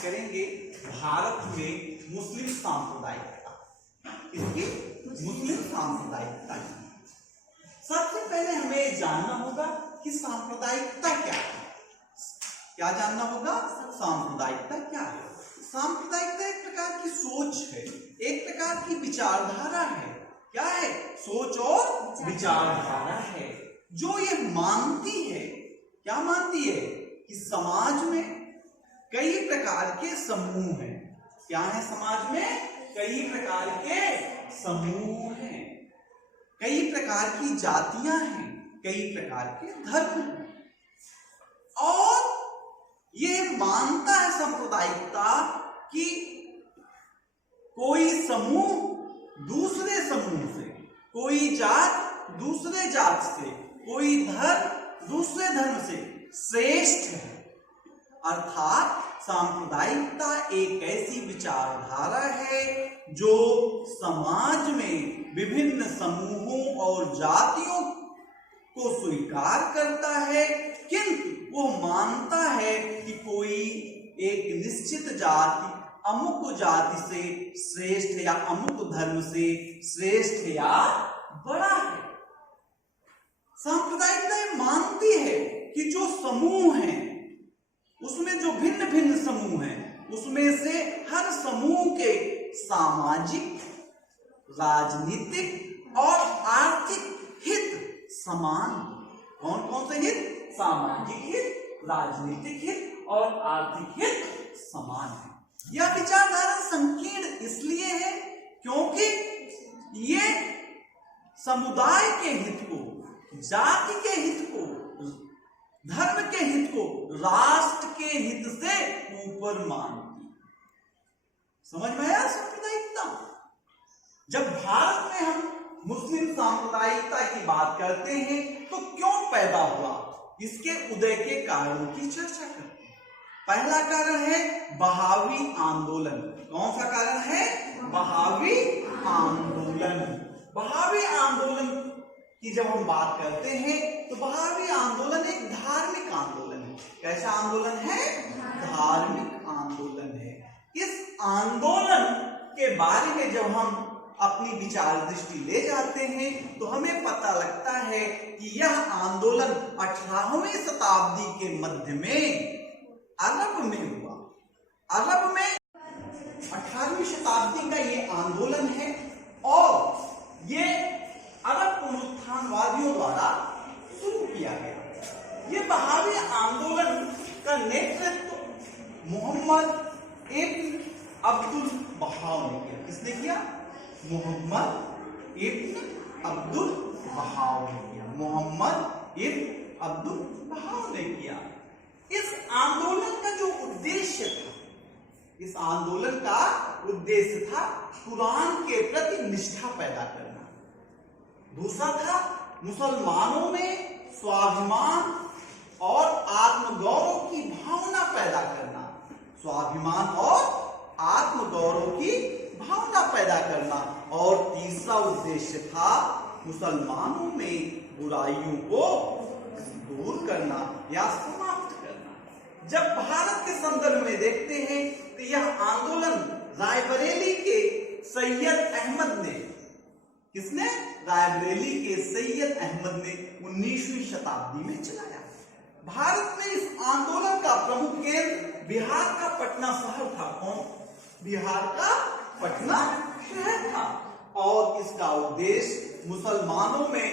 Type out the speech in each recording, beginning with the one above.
बात करेंगे भारत में मुस्लिम सांप्रदायिकता, इसकी मुस्लिम सांप्रदायिकता की। सबसे पहले हमें जानना होगा कि सांप्रदायिकता क्या है। क्या जानना होगा? सांप्रदायिकता क्या है? सांप्रदायिकता एक प्रकार की सोच है, एक प्रकार की विचारधारा है। क्या है? सोच और विचारधारा है जो ये मानती है, क्या मानती है कि समाज में कई प्रकार के समूह हैं। क्या है? समाज में कई प्रकार के समूह हैं, कई प्रकार की जातियां हैं, कई प्रकार के धर्म हैं। और ये मानता है सांप्रदायिकता कि कोई समूह दूसरे समूह से, कोई जात दूसरे जात से, कोई धर्म दूसरे धर्म से श्रेष्ठ है। अर्थात सांप्रदायिकता एक ऐसी विचारधारा है जो समाज में विभिन्न समूहों और जातियों को स्वीकार करता है, किंतु वो मानता है कि कोई एक निश्चित जाति अमुक जाति से श्रेष्ठ है या अमुक धर्म से श्रेष्ठ है या बड़ा है। सांप्रदायिकता मानती है कि जो समूह हैं उसमें जो भिन्न भिन्न समूह हैं उसमें से हर समूह के सामाजिक, राजनीतिक और आर्थिक हित समान। कौन कौन से हित? सामाजिक हित, राजनीतिक हित और आर्थिक हित समान है। यह विचारधारा संकीर्ण इसलिए है क्योंकि ये समुदाय के हित को, जाति के हित को, धर्म के हित को राष्ट्र के हित से ऊपर मानती। समझ में आया सांप्रदायिकता? जब भारत में हम मुस्लिम सांप्रदायिकता की बात करते हैं तो क्यों पैदा हुआ, इसके उदय के कारणों की चर्चा करते हैं। पहला कारण है बहावी आंदोलन। कौन सा कारण है? बहावी आंदोलन। बहावी आंदोलन की जब हम बात करते हैं तो बहावी आंदोलन एक धार्मिक आंदोलन है। कैसा आंदोलन है? धार्मिक आंदोलन है। इस आंदोलन के बारे में जब हम अपनी विचार दृष्टि ले जाते हैं तो हमें पता लगता है कि यह आंदोलन 18वीं शताब्दी के मध्य में अरब में हुआ। अरब में 18वीं शताब्दी का ये आंदोलन है और ये अरब पुनरुत्थानवादियों द्वारा शुरू किया गया। ये बहावी आंदोलन का नेतृत्व मोहम्मद इब्न अब्दुल बहाव ने किया। किसने किया? मोहम्मद इब्न अब्दुल बहाव ने किया। मोहम्मद इब्न अब्दुल बहाव ने किया। इस आंदोलन का जो उद्देश्य था, इस आंदोलन का उद्देश्य था कुरान के प्रति निष्ठा पैदा करना। दूसरा था मुसलमानों में स्वाभिमान और आत्मगौरव की भावना पैदा करना। स्वाभिमान और आत्मगौरव की भावना पैदा करना। और तीसरा उद्देश्य था मुसलमानों में बुराइयों को दूर करना या समाप्त करना। जब भारत के संदर्भ में देखते हैं तो यह आंदोलन रायबरेली के सैयद अहमद ने, किसने? रायबरेली के सैयद अहमद ने 19वीं शताब्दी में चलाया। भारत में इस आंदोलन का प्रमुख केंद्र बिहार का पटना शहर था। कौन? बिहार का पटना शहर था। और इसका उद्देश्य मुसलमानों में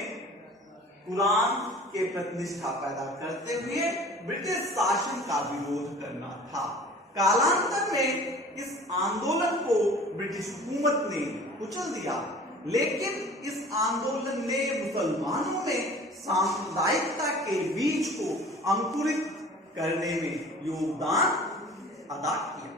कुरान के प्रति निष्ठा पैदा करते हुए ब्रिटिश शासन का विरोध करना था। कालांतर में इस आंदोलन को ब्रिटिश हुकूमत ने कुचल दिया, लेकिन इस आंदोलन ने मुसलमानों में सांप्रदायिकता के बीज को अंकुरित करने में योगदान अदा किया।